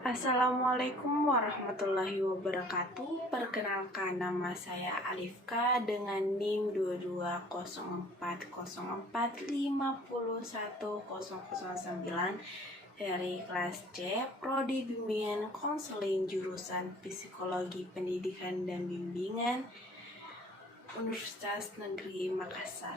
Assalamualaikum warahmatullahi wabarakatuh. Perkenalkan, nama saya Alifka dengan NIM 220404501009 dari kelas C, Prodi Bimbingan Konseling jurusan Psikologi Pendidikan dan Bimbingan Universitas Negeri Makassar.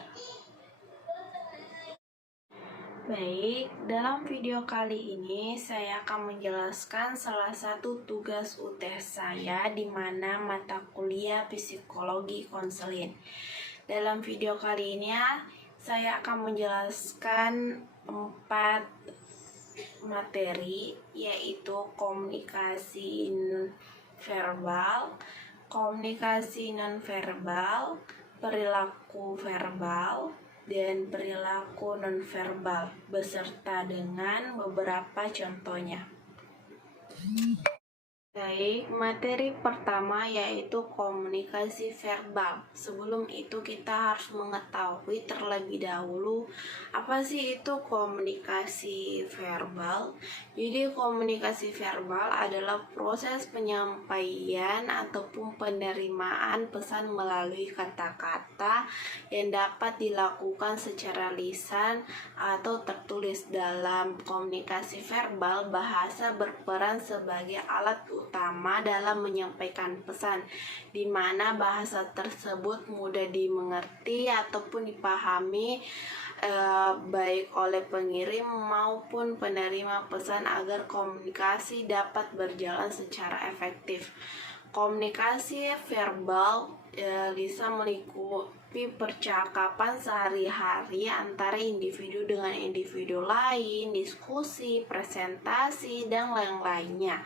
Baik, dalam video kali ini saya akan menjelaskan salah satu tugas UTS saya di mana mata kuliah psikologi konseling. Dalam video kali ini saya akan menjelaskan 4 materi, yaitu komunikasi verbal, komunikasi nonverbal, perilaku verbal, dan perilaku nonverbal beserta dengan beberapa contohnya. Baik, materi pertama yaitu komunikasi verbal. Sebelum itu kita harus mengetahui terlebih dahulu apa sih itu komunikasi verbal. Jadi komunikasi verbal adalah proses penyampaian ataupun penerimaan pesan melalui kata-kata yang dapat dilakukan secara lisan atau tertulis. Dalam komunikasi verbal, bahasa berperan sebagai alat utama dalam menyampaikan pesan, di mana bahasa tersebut mudah dimengerti ataupun dipahami baik oleh pengirim maupun penerima pesan agar komunikasi dapat berjalan secara efektif. Komunikasi verbal bisa melingkupi percakapan sehari-hari antara individu dengan individu lain, diskusi, presentasi, dan lain-lainnya.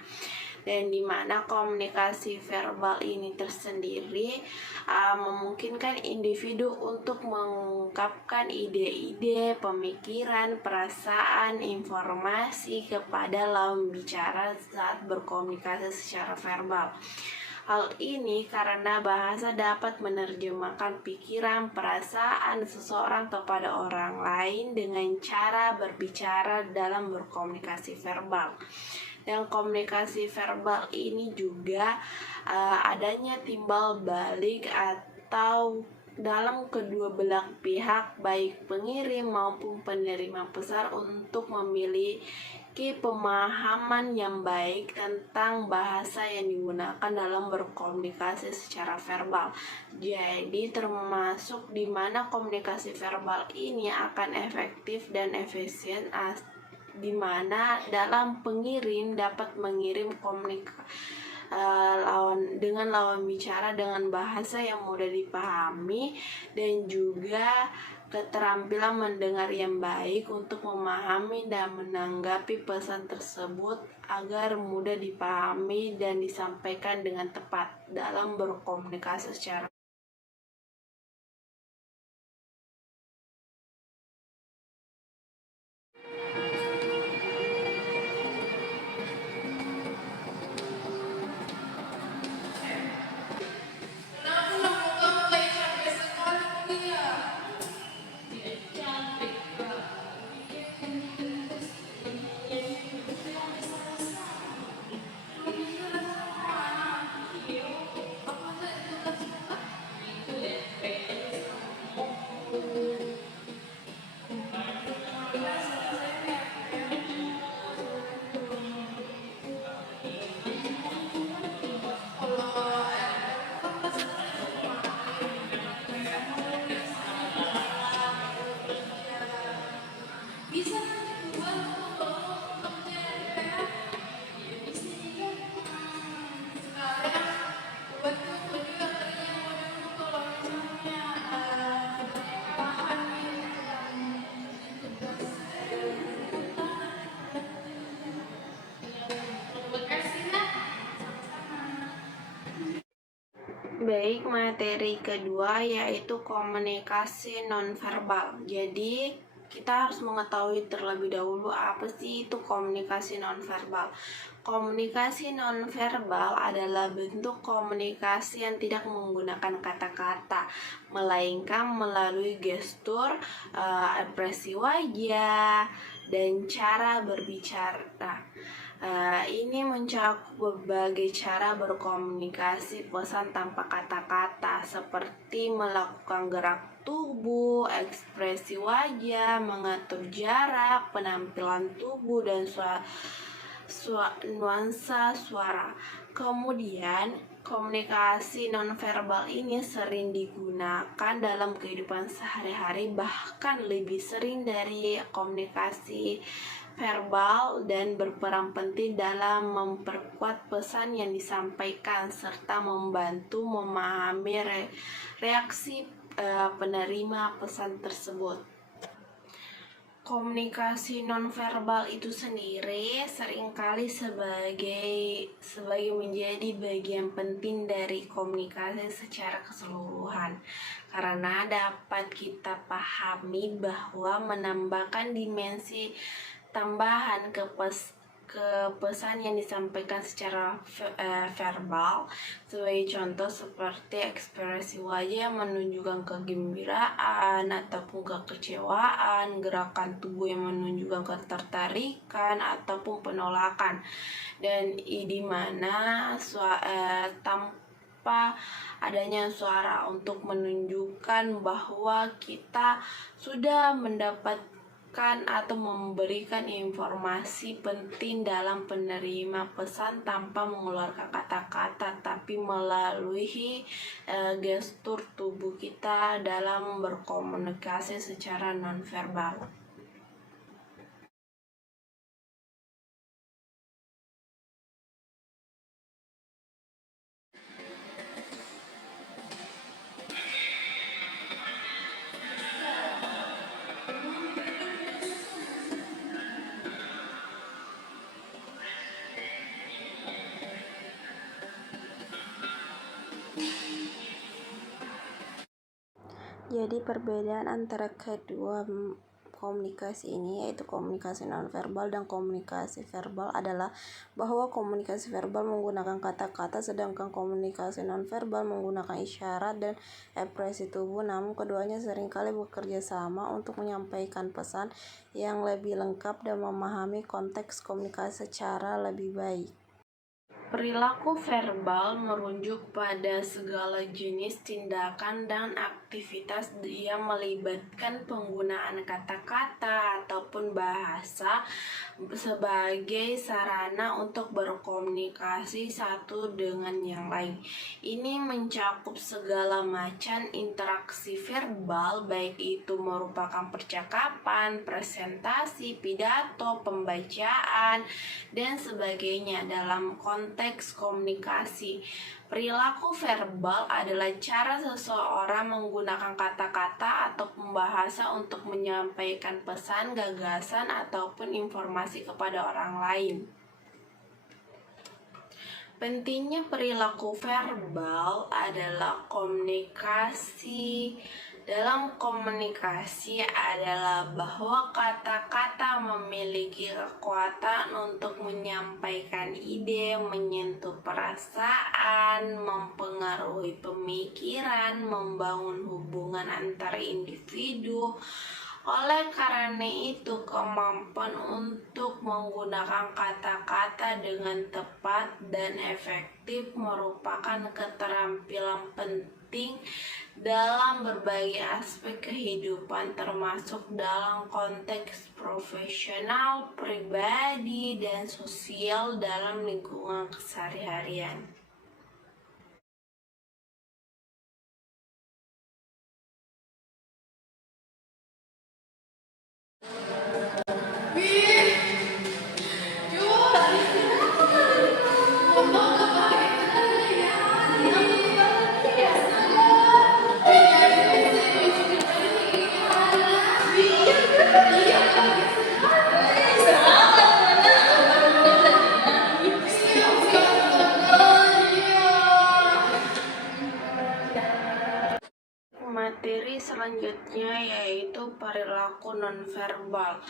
Dan di mana komunikasi verbal ini tersendiri memungkinkan individu untuk mengungkapkan ide-ide, pemikiran, perasaan, informasi kepada lawan bicara saat berkomunikasi secara verbal. Hal ini karena bahasa dapat menerjemahkan pikiran, perasaan seseorang kepada orang lain dengan cara berbicara dalam berkomunikasi verbal. Dan komunikasi verbal ini juga adanya timbal balik atau dalam kedua belah pihak, baik pengirim maupun penerima pesan, untuk memiliki pemahaman yang baik tentang bahasa yang digunakan dalam berkomunikasi secara verbal. Jadi termasuk di mana komunikasi verbal ini akan efektif dan efisien di mana dalam pengirim dapat mengirim dengan lawan bicara dengan bahasa yang mudah dipahami, dan juga keterampilan mendengar yang baik untuk memahami dan menanggapi pesan tersebut agar mudah dipahami dan disampaikan dengan tepat dalam berkomunikasi secara. Baik, materi kedua yaitu komunikasi nonverbal. Jadi kita harus mengetahui terlebih dahulu apa sih itu komunikasi nonverbal. Komunikasi nonverbal adalah bentuk komunikasi yang tidak menggunakan kata-kata, melainkan melalui gestur, ekspresi wajah, dan cara berbicara. Ini mencakup berbagai cara berkomunikasi pesan tanpa kata-kata, seperti melakukan gerak tubuh, ekspresi wajah, mengatur jarak, penampilan tubuh, dan nuansa suara. Kemudian, komunikasi nonverbal ini sering digunakan dalam kehidupan sehari-hari, bahkan lebih sering dari komunikasi verbal, dan berperan penting dalam memperkuat pesan yang disampaikan serta membantu memahami reaksi penerima pesan tersebut. Komunikasi nonverbal itu sendiri seringkali sebagai menjadi bagian penting dari komunikasi secara keseluruhan, karena dapat kita pahami bahwa menambahkan dimensi tambahan ke pesan yang disampaikan secara verbal. Sebagai contoh, seperti ekspresi wajah yang menunjukkan kegembiraan ataupun kekecewaan, gerakan tubuh yang menunjukkan ketertarikan ataupun penolakan, dan di mana tanpa adanya suara untuk menunjukkan bahwa kita sudah mendapatkan atau memberikan informasi penting dalam penerima pesan tanpa mengeluarkan kata-kata, tapi melalui gestur tubuh kita dalam berkomunikasi secara nonverbal. Jadi perbedaan antara kedua komunikasi ini, yaitu komunikasi nonverbal dan komunikasi verbal, adalah bahwa komunikasi verbal menggunakan kata-kata, sedangkan komunikasi nonverbal menggunakan isyarat dan ekspresi tubuh. Namun keduanya seringkali bekerja sama untuk menyampaikan pesan yang lebih lengkap dan memahami konteks komunikasi secara lebih baik. Perilaku verbal merujuk pada segala jenis tindakan dan aktivitas yang melibatkan penggunaan kata-kata ataupun bahasa sebagai sarana untuk berkomunikasi satu dengan yang lain. Ini mencakup segala macam interaksi verbal, baik itu merupakan percakapan, presentasi, pidato, pembacaan, dan sebagainya. Dalam konteks komunikasi, perilaku verbal adalah cara seseorang menggunakan kata-kata atau bahasa untuk menyampaikan pesan, gagasan, ataupun informasi kepada orang lain. Pentingnya perilaku verbal adalah dalam komunikasi adalah bahwa kata-kata memiliki kekuatan untuk menyampaikan ide, menyentuh perasaan, mempengaruhi pemikiran, membangun hubungan antar individu. Oleh karena itu, kemampuan untuk menggunakan kata-kata dengan tepat dan efektif merupakan keterampilan penting dalam berbagai aspek kehidupan, termasuk dalam konteks profesional, pribadi, dan sosial dalam lingkungan keseharian. Materi selanjutnya yaitu perilaku nonverbal.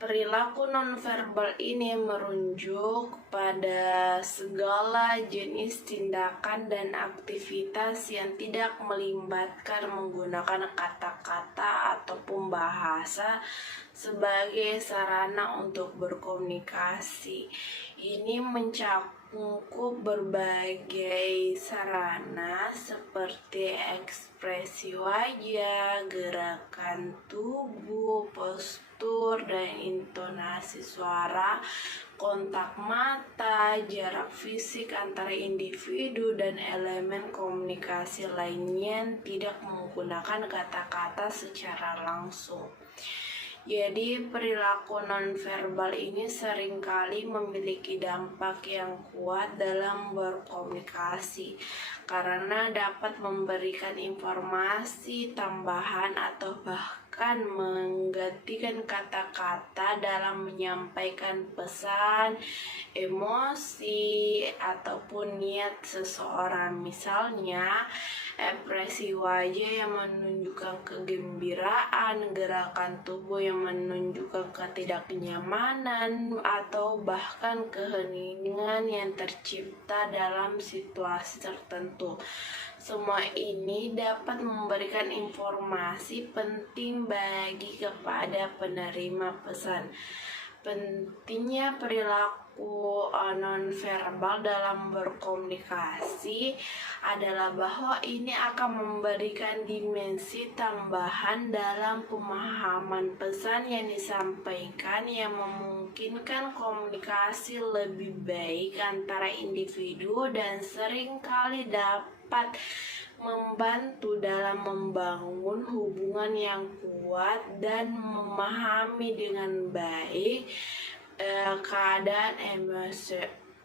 Perilaku nonverbal ini merujuk pada segala jenis tindakan dan aktivitas yang tidak melibatkan menggunakan kata-kata ataupun bahasa sebagai sarana untuk berkomunikasi. Ini mencakup berbagai sarana seperti ekspresi wajah, gerakan tubuh, postur dan intonasi suara, kontak mata, jarak fisik antara individu, dan elemen komunikasi lainnya yang tidak menggunakan kata-kata secara langsung. Jadi perilaku nonverbal ini seringkali memiliki dampak yang kuat dalam berkomunikasi karena dapat memberikan informasi tambahan atau bahkan menggantikan kata-kata dalam menyampaikan pesan, emosi, ataupun niat seseorang. Misalnya, ekspresi wajah yang menunjukkan kegembiraan, gerakan tubuh yang menunjukkan ketidaknyamanan, atau bahkan keheningan yang tercipta dalam situasi tertentu. Semua ini dapat memberikan informasi penting bagi kepada penerima pesan. Pentingnya perilaku nonverbal dalam berkomunikasi adalah bahwa ini akan memberikan dimensi tambahan dalam pemahaman pesan yang disampaikan yang memungkinkan komunikasi lebih baik antara individu dan seringkali dapat membantu dalam membangun hubungan yang kuat dan memahami dengan baik keadaan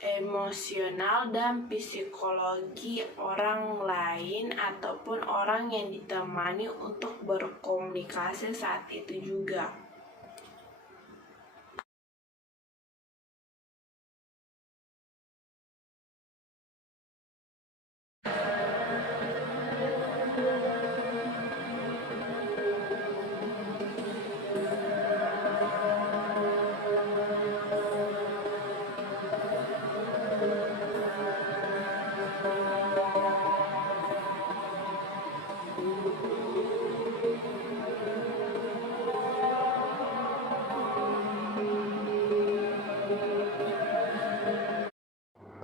emosional dan psikologi orang lain ataupun orang yang ditemani untuk berkomunikasi saat itu juga.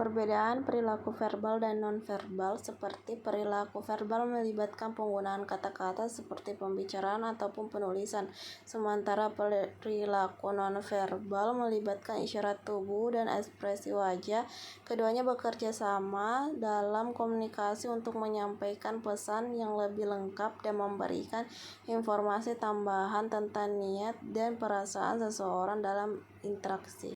Perbedaan perilaku verbal dan nonverbal seperti perilaku verbal melibatkan penggunaan kata-kata seperti pembicaraan ataupun penulisan, sementara perilaku nonverbal melibatkan isyarat tubuh dan ekspresi wajah. Keduanya bekerja sama dalam komunikasi untuk menyampaikan pesan yang lebih lengkap dan memberikan informasi tambahan tentang niat dan perasaan seseorang dalam interaksi.